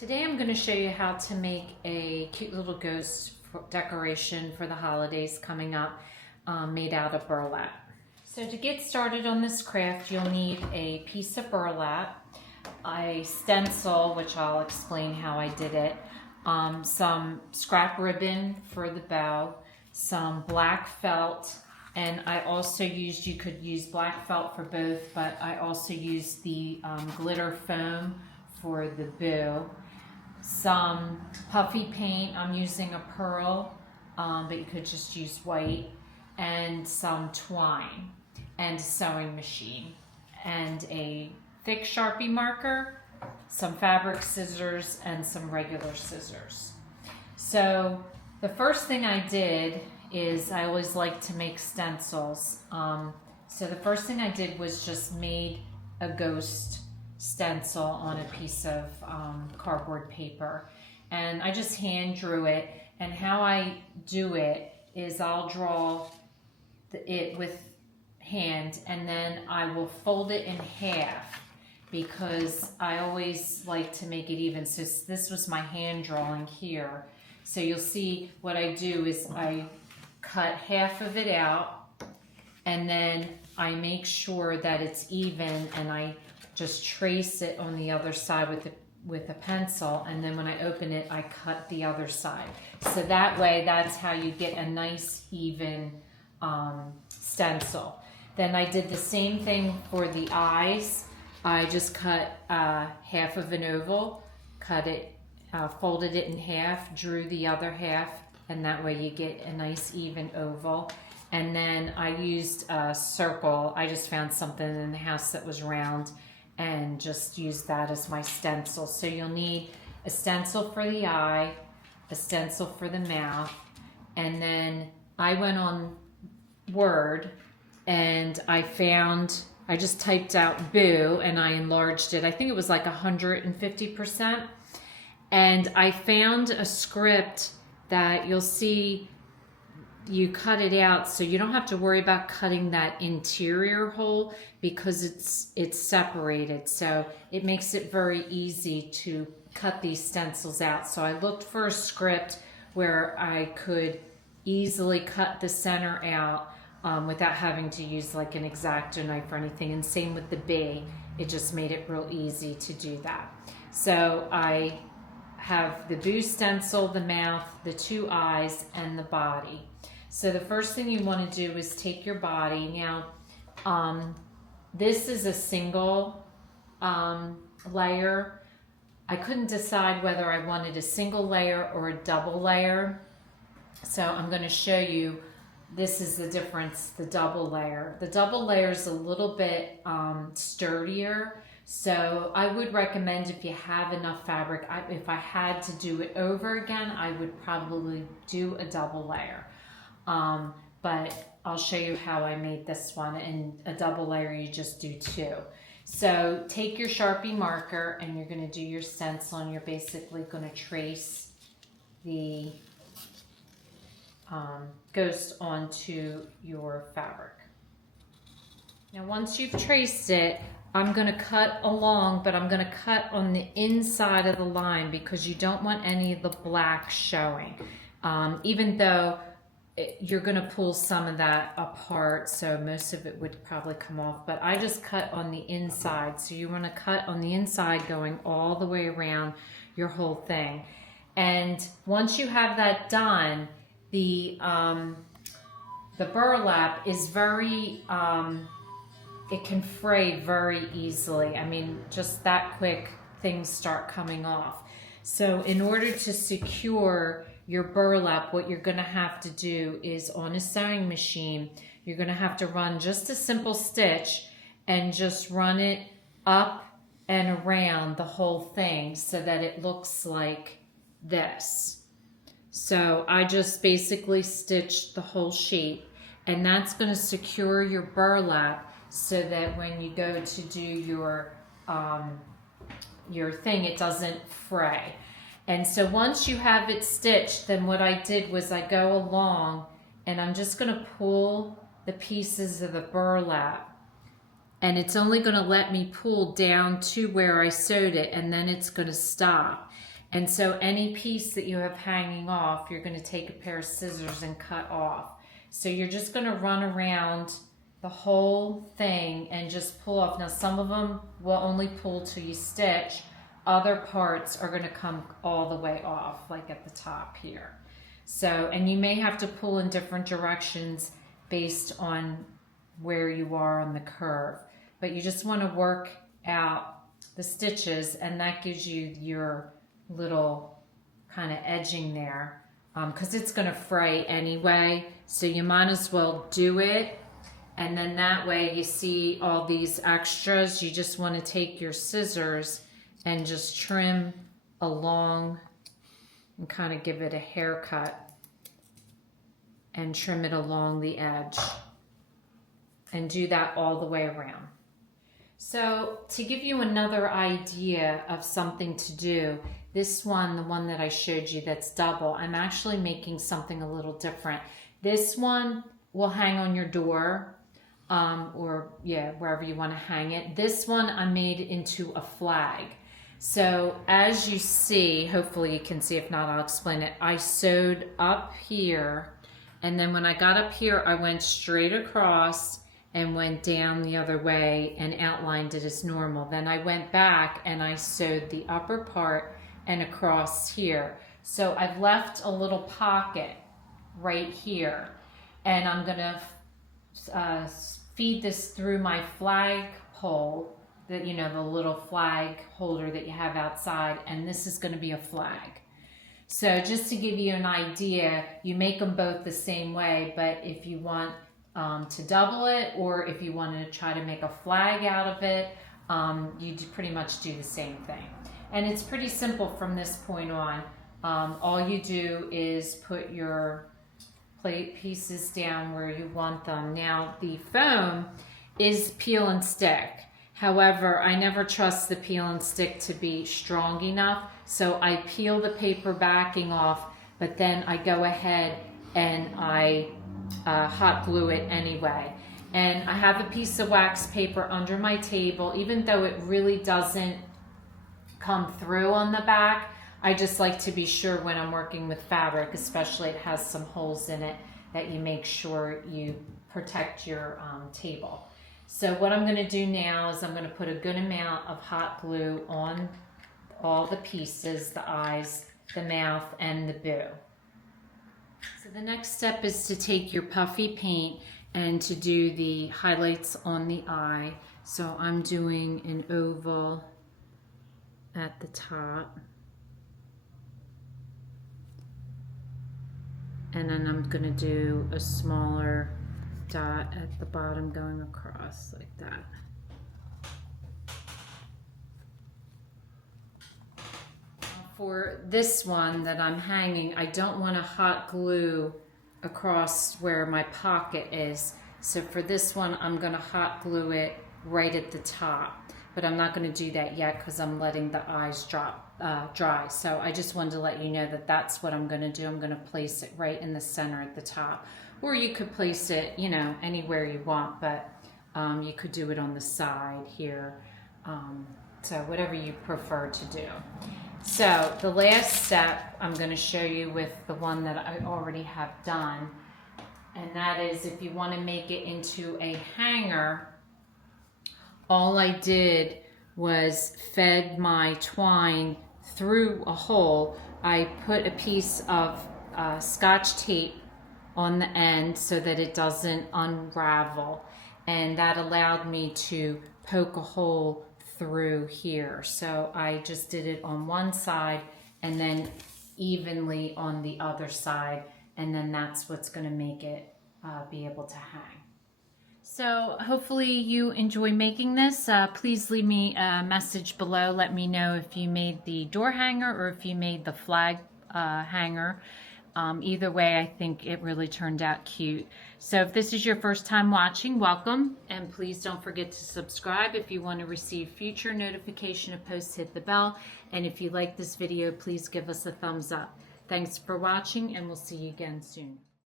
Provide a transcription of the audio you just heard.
Today I'm going to show you how to make a cute little ghost decoration for the holidays coming up, made out of burlap. So to get started on this craft, you'll need a piece of burlap, a stencil, which I'll explain how I did it, some scrap ribbon for the bow, some black felt, and I also used, you could use black felt for both, but I also used the glitter foam for the bow. Some puffy paint, I'm using a pearl, but you could just use white, and some twine, and a sewing machine, and a thick Sharpie marker, some fabric scissors, and some regular scissors. So the first thing I did is I always like to make stencils. So the first thing I did was just made a ghost stencil on a piece of cardboard paper, and I just hand drew it. And how I do it is I'll draw it with hand, and then I will fold it in half because I always like to make it even. So this was my hand drawing here. So you'll see what I do is I cut half of it out, and then I make sure that it's even, and I just trace it on the other side with a pencil, and then when I open it, I cut the other side. So that way, that's how you get a nice even stencil. Then I did the same thing for the eyes. I just cut half of an oval, cut it, folded it in half, drew the other half, and that way you get a nice even oval. And then I used a circle. I just found something in the house that was round, and just use that as my stencil. So you'll need a stencil for the eye, a stencil for the mouth, and then I went on Word and I just typed out boo and I enlarged it. I think it was like 150%. And I found a script that you'll see you cut it out, so you don't have to worry about cutting that interior hole because it's separated. So it makes it very easy to cut these stencils out. So I looked for a script where I could easily cut the center out without having to use like an X-Acto knife or anything. And same with the bee, it just made it real easy to do that. So I have the boo stencil, the mouth, the two eyes, and the body. So the first thing you want to do is take your body. Now, this is a single layer. I couldn't decide whether I wanted a single layer or a double layer. So I'm going to show you, this is the difference, the double layer. The double layer is a little bit sturdier. So I would recommend, if you have enough fabric, if I had to do it over again, I would probably do a double layer. But I'll show you how I made this one. In a double layer, you just do two. So take your Sharpie marker and you're going to do your stencil, and you're basically going to trace the ghost onto your fabric. Now once you've traced it, I'm going to cut along, but I'm going to cut on the inside of the line because you don't want any of the black showing. Even though you're going to pull some of that apart, so most of it would probably come off, but I just cut on the inside. So you want to cut on the inside going all the way around your whole thing. And once you have that done, the burlap is very, it can fray very easily. I mean, just that quick, things start coming off. So in order to secure your burlap, what you're going to have to do is, on a sewing machine, you're going to have to run just a simple stitch and just run it up and around the whole thing so that it looks like this. So I just basically stitched the whole shape, and that's going to secure your burlap so that when you go to do your thing, it doesn't fray. And so once you have it stitched, then what I did was I go along and I'm just going to pull the pieces of the burlap, and it's only going to let me pull down to where I sewed it, and then it's going to stop. And so any piece that you have hanging off, you're going to take a pair of scissors and cut off. So you're just going to run around the whole thing and just pull off. Now some of them will only pull till you stitch. Other parts are going to come all the way off, like at the top here. So, and you may have to pull in different directions based on where you are on the curve. But you just want to work out the stitches, and that gives you your little kind of edging there, because it's going to fray anyway, so you might as well do it. And then that way you see all these extras. You just want to take your scissors and just trim along and kind of give it a haircut and trim it along the edge, and do that all the way around. So to give you another idea of something to do, this one, the one that I showed you that's double, I'm actually making something a little different. This one will hang on your door, or yeah, wherever you want to hang it. This one I made into a flag. So as you see, hopefully you can see, if not I'll explain it. I sewed up here, and then when I got up here I went straight across and went down the other way and outlined it as normal. Then I went back and I sewed the upper part and across here. So I've left a little pocket right here, and I'm gonna feed this through my flag pole, that, you know, the little flag holder that you have outside, and this is gonna be a flag. So just to give you an idea, you make them both the same way, but if you want to double it, or if you want to try to make a flag out of it, you pretty much do the same thing. And it's pretty simple from this point on. All you do is put your plate pieces down where you want them. Now the foam is peel and stick. However, I never trust the peel and stick to be strong enough, so I peel the paper backing off, but then I go ahead and I hot glue it anyway. And I have a piece of wax paper under my table. Even though it really doesn't come through on the back, I just like to be sure when I'm working with fabric, especially it has some holes in it, that you make sure you protect your table. So what I'm going to do now is I'm going to put a good amount of hot glue on all the pieces, the eyes, the mouth, and the boo. So the next step is to take your puffy paint and to do the highlights on the eye. So I'm doing an oval at the top, and then I'm going to do a smaller dot at the bottom going across like that. For this one that I'm hanging, I don't want to hot glue across where my pocket is. So for this one, I'm going to hot glue it right at the top. But I'm not going to do that yet because I'm letting the eyes dry. So I just wanted to let you know that that's what I'm going to do. I'm going to place it right in the center at the top. Or you could place it, you know, anywhere you want, but you could do it on the side here. So whatever you prefer to do. So the last step I'm going to show you with the one that I already have done, and that is if you want to make it into a hanger, all I did was fed my twine through a hole. I put a piece of Scotch tape on the end so that it doesn't unravel, and that allowed me to poke a hole through here. So I just did it on one side and then evenly on the other side, and then that's what's going to make it be able to hang. So hopefully you enjoy making this. Please leave me a message below. Let me know if you made the door hanger or if you made the flag hanger. Either way, I think it really turned out cute. So if this is your first time watching, welcome. And please don't forget to subscribe. If you want to receive future notification of posts, hit the bell. And if you like this video, please give us a thumbs up. Thanks for watching, and we'll see you again soon.